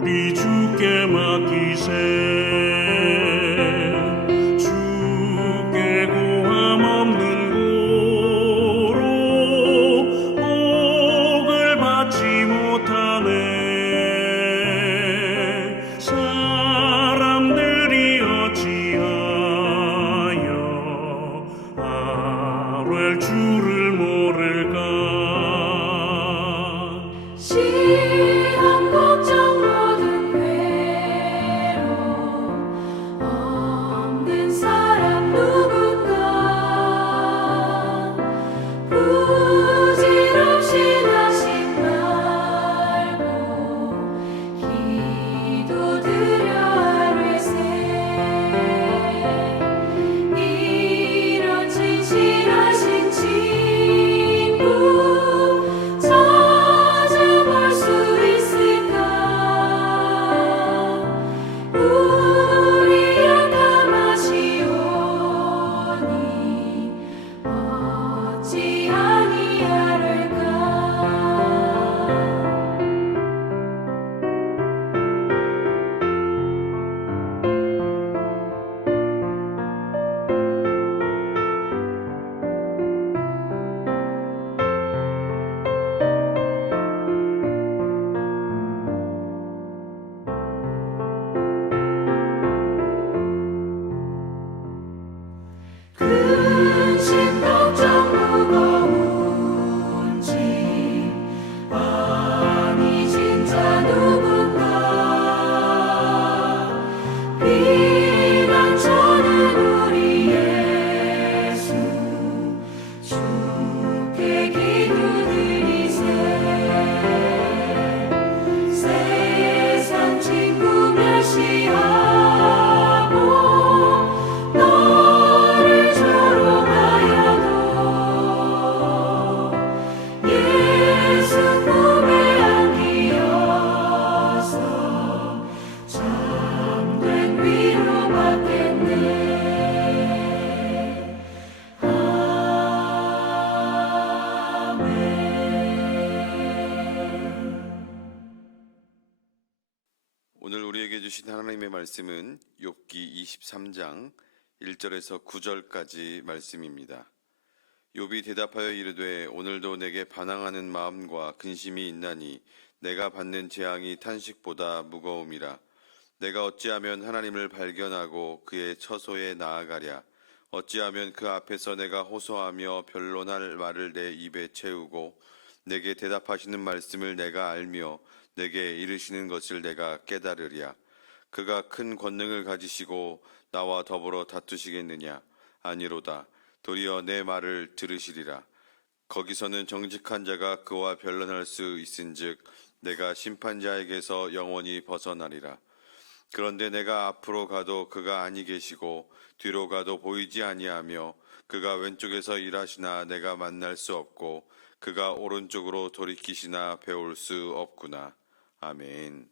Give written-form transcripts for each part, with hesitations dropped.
우리 주께 맡기세. 주께 고함 없는 고로 복을 받지 못하네. 사람들이 어찌하여 아뢰 주를 모를까. 시험 걱정 모든 괴로움 없는 사람 누군가. 부질없이 나심 말고 기도드려 아뢰세. 이런 진실하신 친구 찾아볼 수 있을까. 우리 약함하시오니 어찌 아니하를까. 근심 걱정 무거운 짐 많이 진 자 누군가. 피난처는 우리 예수 주께 기도드리세. 세상 친구 멸시하고 너를 조롱하여도 예수 품에 안기어서 참된 위로받겠네. 오늘 우리에게 주신 하나님의 말씀은 욥기 23장 1절에서 9절까지 말씀입니다. 욥이 대답하여 이르되 오늘도 내게 반항하는 마음과 근심이 있나니 내가 받는 재앙이 탄식보다 무거움이라. 내가 어찌하면 하나님을 발견하고 그의 처소에 나아가랴. 어찌하면 그 앞에서 내가 호소하며 변론할 말을 내 입에 채우고 내게 대답하시는 말씀을 내가 알며 내게 이르시는 것을 내가 깨달으랴. 그가 큰 권능을 가지시고 나와 더불어 다투시겠느냐? 아니로다. 도리어 내 말을 들으시리라. 거기서는 정직한 자가 그와 변론할 수 있은즉 내가 심판자에게서 영원히 벗어나리라. 그런데 내가 앞으로 가도 그가 아니 계시고 뒤로 가도 보이지 아니하며 그가 왼쪽에서 일하시나 내가 만날 수 없고 그가 오른쪽으로 돌이키시나 배울 수 없구나. 아멘.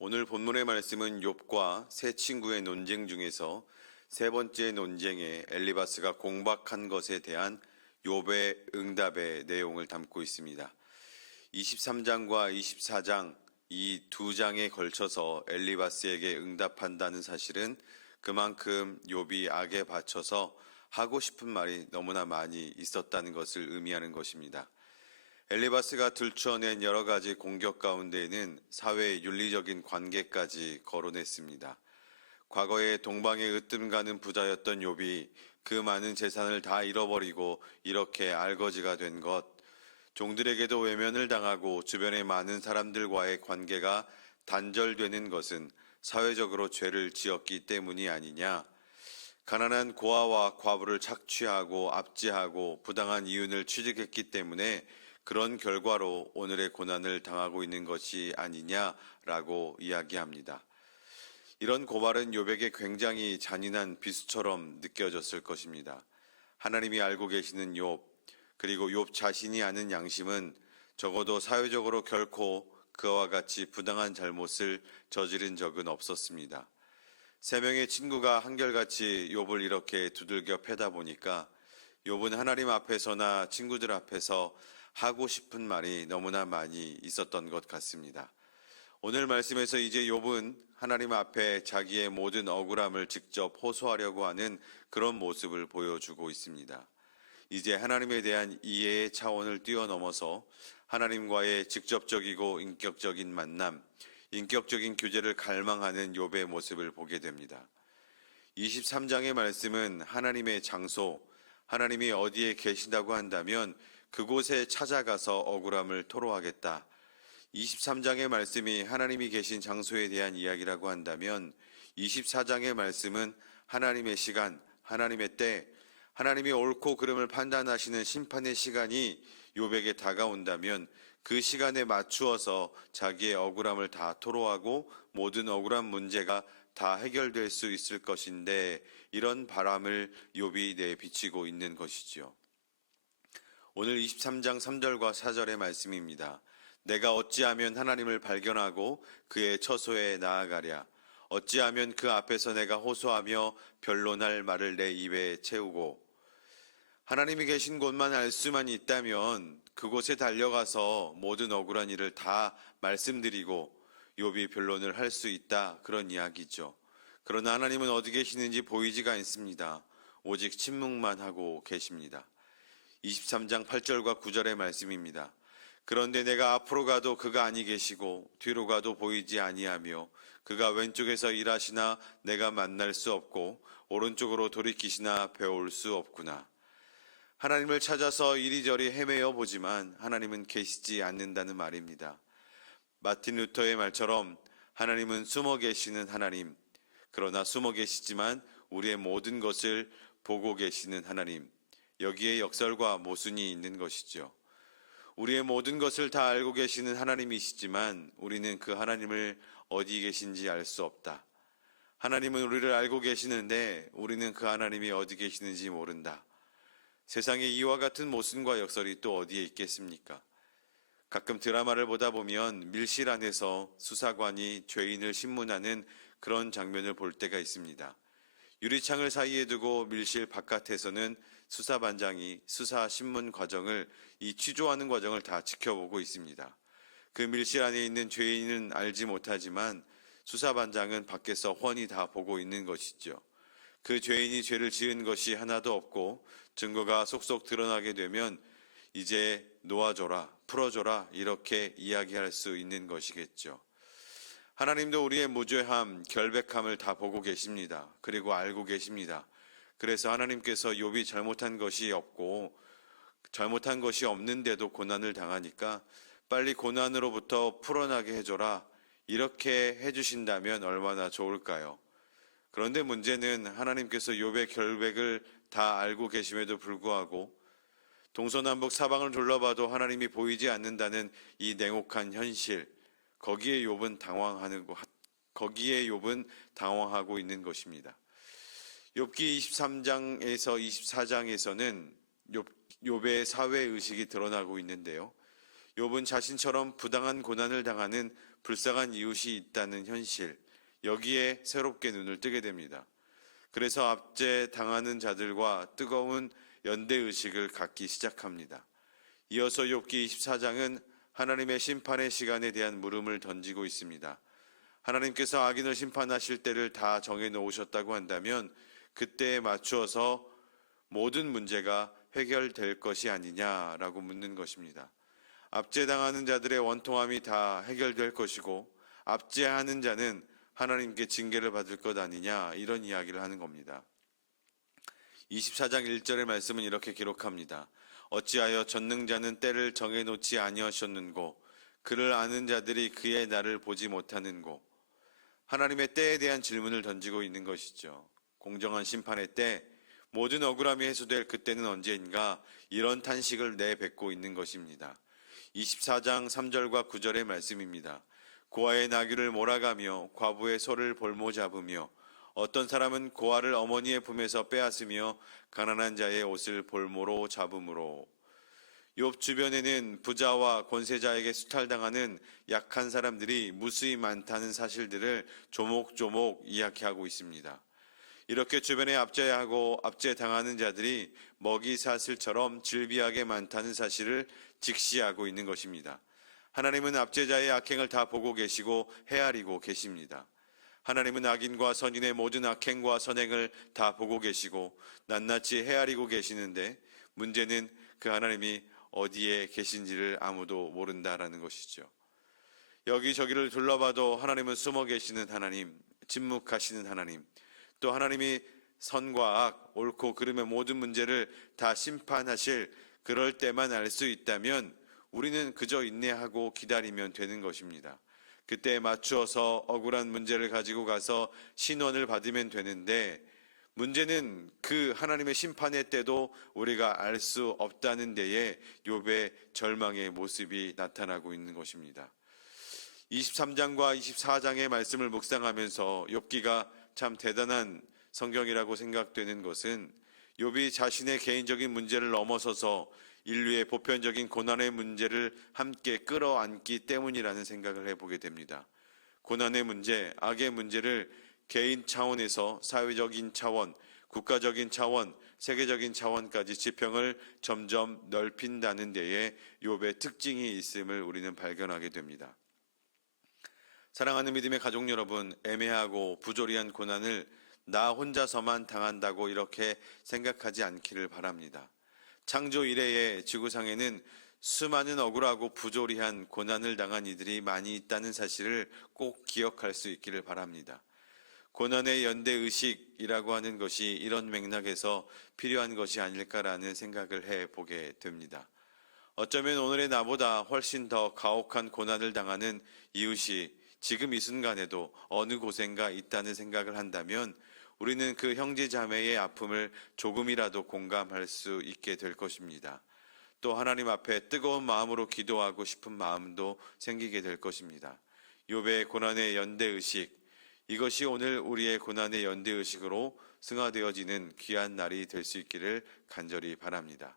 오늘 본문의 말씀은 욥과 세 친구의 논쟁 중에서 세 번째 논쟁에 엘리바스가 공박한 것에 대한 욥의 응답의 내용을 담고 있습니다. 23장과 24장 이 두 장에 걸쳐서 엘리바스에게 응답한다는 사실은 그만큼 욥이 악에 받쳐서 하고 싶은 말이 너무나 많이 있었다는 것을 의미하는 것입니다. 엘리바스가 들추어낸 여러 가지 공격 가운데에는 사회의 윤리적인 관계까지 거론했습니다. 과거에 동방에 으뜸 가는 부자였던 욥이 그 많은 재산을 다 잃어버리고 이렇게 알거지가 된 것, 종들에게도 외면을 당하고 주변의 많은 사람들과의 관계가 단절되는 것은 사회적으로 죄를 지었기 때문이 아니냐. 가난한 고아와 과부를 착취하고 압제하고 부당한 이윤을 취득했기 때문에 그런 결과로 오늘의 고난을 당하고 있는 것이 아니냐라고 이야기합니다. 이런 고발은 욥에게 굉장히 잔인한 비수처럼 느껴졌을 것입니다. 하나님이 알고 계시는 욥, 그리고 욥 자신이 아는 양심은 적어도 사회적으로 결코 그와 같이 부당한 잘못을 저지른 적은 없었습니다. 세 명의 친구가 한결같이 욥을 이렇게 두들겨 패다 보니까 욥은 하나님 앞에서나 친구들 앞에서 하고 싶은 말이 너무나 많이 있었던 것 같습니다. 오늘 말씀에서 이제 욥은 하나님 앞에 자기의 모든 억울함을 직접 호소하려고 하는 그런 모습을 보여주고 있습니다. 이제 하나님에 대한 이해의 차원을 뛰어넘어서 하나님과의 직접적이고 인격적인 만남, 인격적인 교제를 갈망하는 욥의 모습을 보게 됩니다. 23장의 말씀은 하나님의 장소, 하나님이 어디에 계신다고 한다면 그곳에 찾아가서 억울함을 토로하겠다. 23장의 말씀이 하나님이 계신 장소에 대한 이야기라고 한다면 24장의 말씀은 하나님의 시간, 하나님의 때, 하나님이 옳고 그름을 판단하시는 심판의 시간이 욥에게 다가온다면 그 시간에 맞추어서 자기의 억울함을 다 토로하고 모든 억울한 문제가 다 해결될 수 있을 것인데 이런 바람을 욥이 내비치고 있는 것이지요. 오늘 23장 3절과 4절의 말씀입니다. 내가 어찌하면 하나님을 발견하고 그의 처소에 나아가랴. 어찌하면 그 앞에서 내가 호소하며 변론할 말을 내 입에 채우고. 하나님이 계신 곳만 알 수만 있다면 그곳에 달려가서 모든 억울한 일을 다 말씀드리고 욥이 변론을 할 수 있다, 그런 이야기죠. 그러나 하나님은 어디 계시는지 보이지가 않습니다. 오직 침묵만 하고 계십니다. 23장 8절과 9절의 말씀입니다. 그런데 내가 앞으로 가도 그가 아니 계시고 뒤로 가도 보이지 아니하며 그가 왼쪽에서 일하시나 내가 만날 수 없고 오른쪽으로 돌이키시나 배울 수 없구나. 하나님을 찾아서 이리저리 헤매어 보지만 하나님은 계시지 않는다는 말입니다. 마틴 루터의 말처럼 하나님은 숨어 계시는 하나님, 그러나 숨어 계시지만 우리의 모든 것을 보고 계시는 하나님, 여기에 역설과 모순이 있는 것이죠. 우리의 모든 것을 다 알고 계시는 하나님이시지만 우리는 그 하나님을 어디 계신지 알 수 없다. 하나님은 우리를 알고 계시는데 우리는 그 하나님이 어디 계시는지 모른다. 세상에 이와 같은 모순과 역설이 또 어디에 있겠습니까? 가끔 드라마를 보다 보면 밀실 안에서 수사관이 죄인을 신문하는 그런 장면을 볼 때가 있습니다. 유리창을 사이에 두고 밀실 바깥에서는 수사반장이 수사 신문 과정을, 이 취조하는 과정을 다 지켜보고 있습니다. 그 밀실 안에 있는 죄인은 알지 못하지만 수사반장은 밖에서 훤히 다 보고 있는 것이죠. 그 죄인이 죄를 지은 것이 하나도 없고 증거가 속속 드러나게 되면 이제 놓아줘라, 풀어줘라, 이렇게 이야기할 수 있는 것이겠죠. 하나님도 우리의 무죄함, 결백함을 다 보고 계십니다. 그리고 알고 계십니다. 그래서 하나님께서 욥이 잘못한 것이 없고 잘못한 것이 없는데도 고난을 당하니까 빨리 고난으로부터 풀어나게 해줘라, 이렇게 해주신다면 얼마나 좋을까요? 그런데 문제는 하나님께서 욥의 결백을 다 알고 계심에도 불구하고 동서남북 사방을 둘러봐도 하나님이 보이지 않는다는 이 냉혹한 현실, 거기에 욥은 당황하고 있는 것입니다. 욥기 23장에서 24장에서는 욥의 사회 의식이 드러나고 있는데요. 욥은 자신처럼 부당한 고난을 당하는 불쌍한 이웃이 있다는 현실, 여기에 새롭게 눈을 뜨게 됩니다. 그래서 압제 당하는 자들과 뜨거운 연대 의식을 갖기 시작합니다. 이어서 욥기 24장은 하나님의 심판의 시간에 대한 물음을 던지고 있습니다. 하나님께서 악인을 심판하실 때를 다 정해 놓으셨다고 한다면 그때에 맞추어서 모든 문제가 해결될 것이 아니냐라고 묻는 것입니다. 압제당하는 자들의 원통함이 다 해결될 것이고 압제하는 자는 하나님께 징계를 받을 것 아니냐, 이런 이야기를 하는 겁니다. 24장 1절의 말씀은 이렇게 기록합니다. 어찌하여 전능자는 때를 정해놓지 아니하셨는고 그를 아는 자들이 그의 날을 보지 못하는고. 하나님의 때에 대한 질문을 던지고 있는 것이죠. 공정한 심판의 때, 모든 억울함이 해소될 그때는 언제인가, 이런 탄식을 내뱉고 있는 것입니다. 24장 3절과 9절의 말씀입니다. 고아의 나귀를 몰아가며 과부의 소를 볼모 잡으며 어떤 사람은 고아를 어머니의 품에서 빼앗으며 가난한 자의 옷을 볼모로 잡음으로. 욥 주변에는 부자와 권세자에게 수탈당하는 약한 사람들이 무수히 많다는 사실들을 조목조목 이야기하고 있습니다. 이렇게 주변에 압제하고 압제당하는 자들이 먹이 사슬처럼 질비하게 많다는 사실을 직시하고 있는 것입니다. 하나님은 압제자의 악행을 다 보고 계시고 헤아리고 계십니다. 하나님은 악인과 선인의 모든 악행과 선행을 다 보고 계시고 낱낱이 헤아리고 계시는데 문제는 그 하나님이 어디에 계신지를 아무도 모른다라는 것이죠. 여기저기를 둘러봐도 하나님은 숨어 계시는 하나님, 침묵하시는 하나님, 또 하나님이 선과 악, 옳고 그름의 모든 문제를 다 심판하실 그럴 때만 알 수 있다면 우리는 그저 인내하고 기다리면 되는 것입니다. 그때에 맞추어서 억울한 문제를 가지고 가서 신원을 받으면 되는데 문제는 그 하나님의 심판의 때도 우리가 알 수 없다는 데에 욥의 절망의 모습이 나타나고 있는 것입니다. 23장과 24장의 말씀을 묵상하면서 욥기가 참 대단한 성경이라고 생각되는 것은 욥이 자신의 개인적인 문제를 넘어서서 인류의 보편적인 고난의 문제를 함께 끌어안기 때문이라는 생각을 해보게 됩니다. 고난의 문제, 악의 문제를 개인 차원에서 사회적인 차원, 국가적인 차원, 세계적인 차원까지 지평을 점점 넓힌다는 데에 욥의 특징이 있음을 우리는 발견하게 됩니다. 사랑하는 믿음의 가족 여러분, 애매하고 부조리한 고난을 나 혼자서만 당한다고 이렇게 생각하지 않기를 바랍니다. 창조 이래의 지구상에는 수많은 억울하고 부조리한 고난을 당한 이들이 많이 있다는 사실을 꼭 기억할 수 있기를 바랍니다. 고난의 연대의식이라고 하는 것이 이런 맥락에서 필요한 것이 아닐까라는 생각을 해보게 됩니다. 어쩌면 오늘의 나보다 훨씬 더 가혹한 고난을 당하는 이웃이 지금 이 순간에도 어느 곳엔가 있다는 생각을 한다면 우리는 그 형제자매의 아픔을 조금이라도 공감할 수 있게 될 것입니다. 또 하나님 앞에 뜨거운 마음으로 기도하고 싶은 마음도 생기게 될 것입니다. 욥의 고난의 연대의식, 이것이 오늘 우리의 고난의 연대의식으로 승화되어지는 귀한 날이 될 수 있기를 간절히 바랍니다.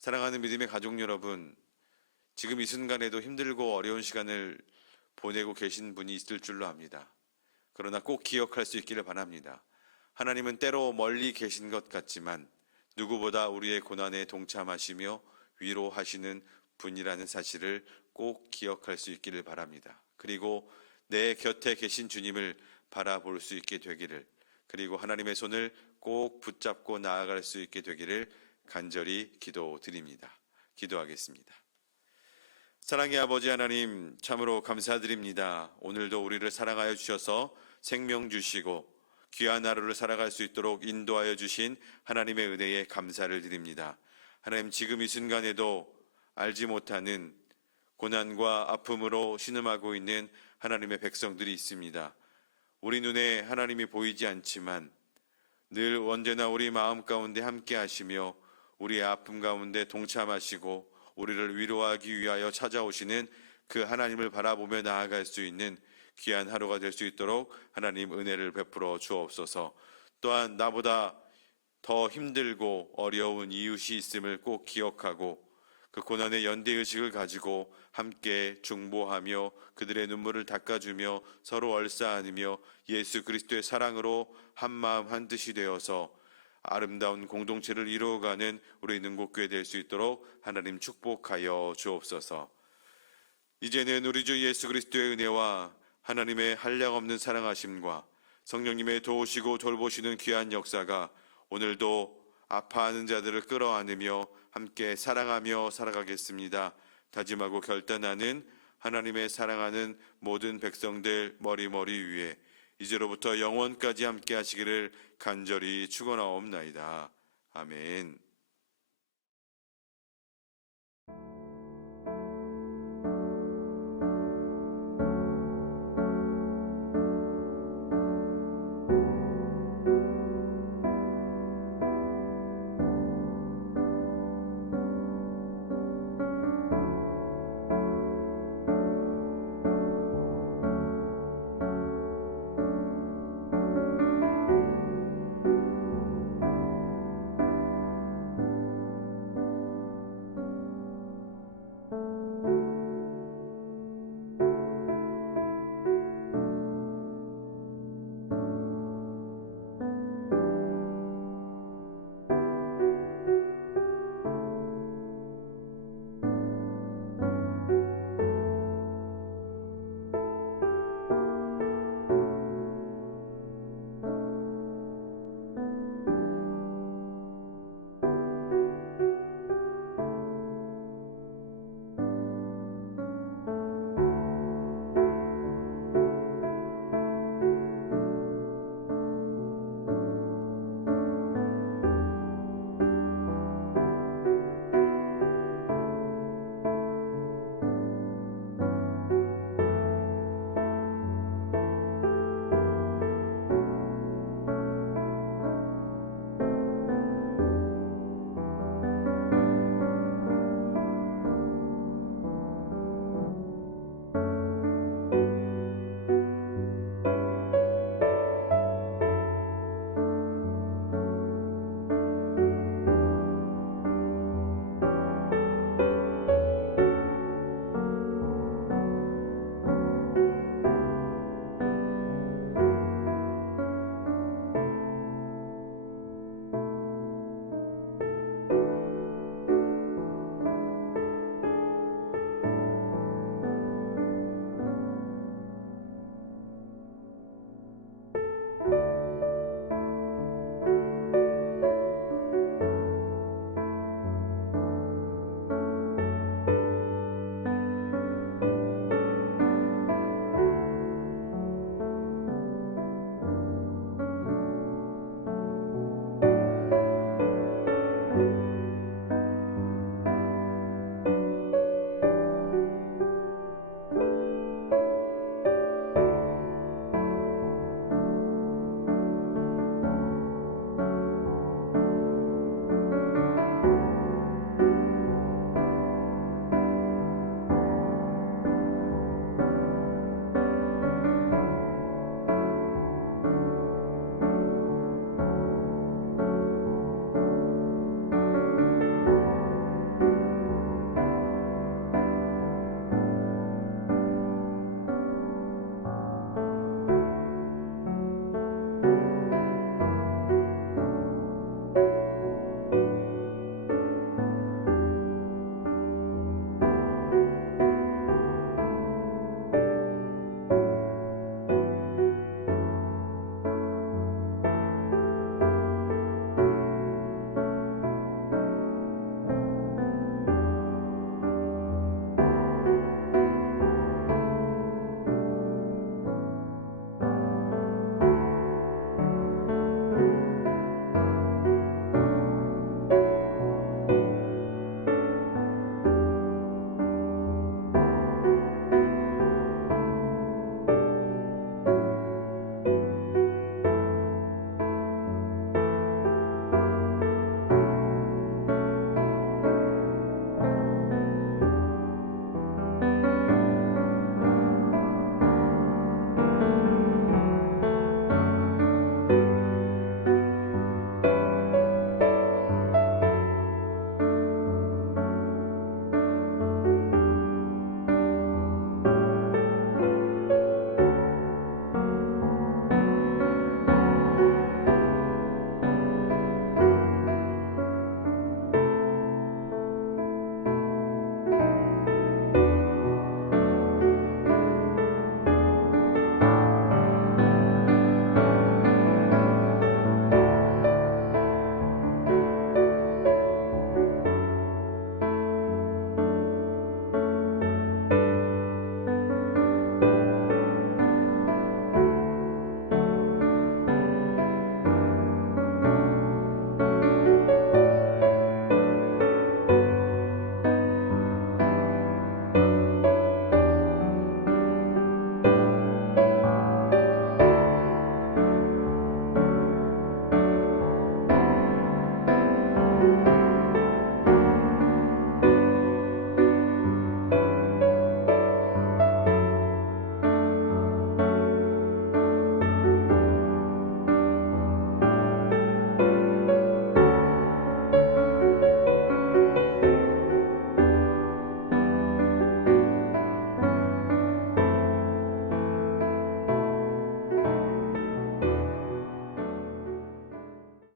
사랑하는 믿음의 가족 여러분, 지금 이 순간에도 힘들고 어려운 시간을 보내고 계신 분이 있을 줄로 압니다. 그러나 꼭 기억할 수 있기를 바랍니다. 하나님은 때로 멀리 계신 것 같지만 누구보다 우리의 고난에 동참하시며 위로하시는 분이라는 사실을 꼭 기억할 수 있기를 바랍니다. 그리고 내 곁에 계신 주님을 바라볼 수 있게 되기를, 그리고 하나님의 손을 꼭 붙잡고 나아갈 수 있게 되기를 간절히 기도드립니다. 기도하겠습니다. 사랑의 아버지 하나님, 참으로 감사드립니다. 오늘도 우리를 사랑하여 주셔서 생명 주시고 귀한 하루를 살아갈 수 있도록 인도하여 주신 하나님의 은혜에 감사를 드립니다. 하나님, 지금 이 순간에도 알지 못하는 고난과 아픔으로 신음하고 있는 하나님의 백성들이 있습니다. 우리 눈에 하나님이 보이지 않지만 늘 언제나 우리 마음 가운데 함께 하시며 우리의 아픔 가운데 동참하시고 우리를 위로하기 위하여 찾아오시는 그 하나님을 바라보며 나아갈 수 있는 귀한 하루가 될 수 있도록 하나님 은혜를 베풀어 주옵소서. 또한 나보다 더 힘들고 어려운 이웃이 있음을 꼭 기억하고 그 고난의 연대의식을 가지고 함께 중보하며 그들의 눈물을 닦아주며 서로 얼싸안으며 예수 그리스도의 사랑으로 한마음 한뜻이 되어서 아름다운 공동체를 이루어가는 우리 능곡교회 될 수 있도록 하나님 축복하여 주옵소서. 이제는 우리 주 예수 그리스도의 은혜와 하나님의 한량없는 사랑하심과 성령님의 도우시고 돌보시는 귀한 역사가 오늘도 아파하는 자들을 끌어안으며 함께 사랑하며 살아가겠습니다. 다짐하고 결단하는 하나님의 사랑하는 모든 백성들 머리머리 위에 이제로부터 영원까지 함께 하시기를 간절히 축원하옵나이다. 아멘.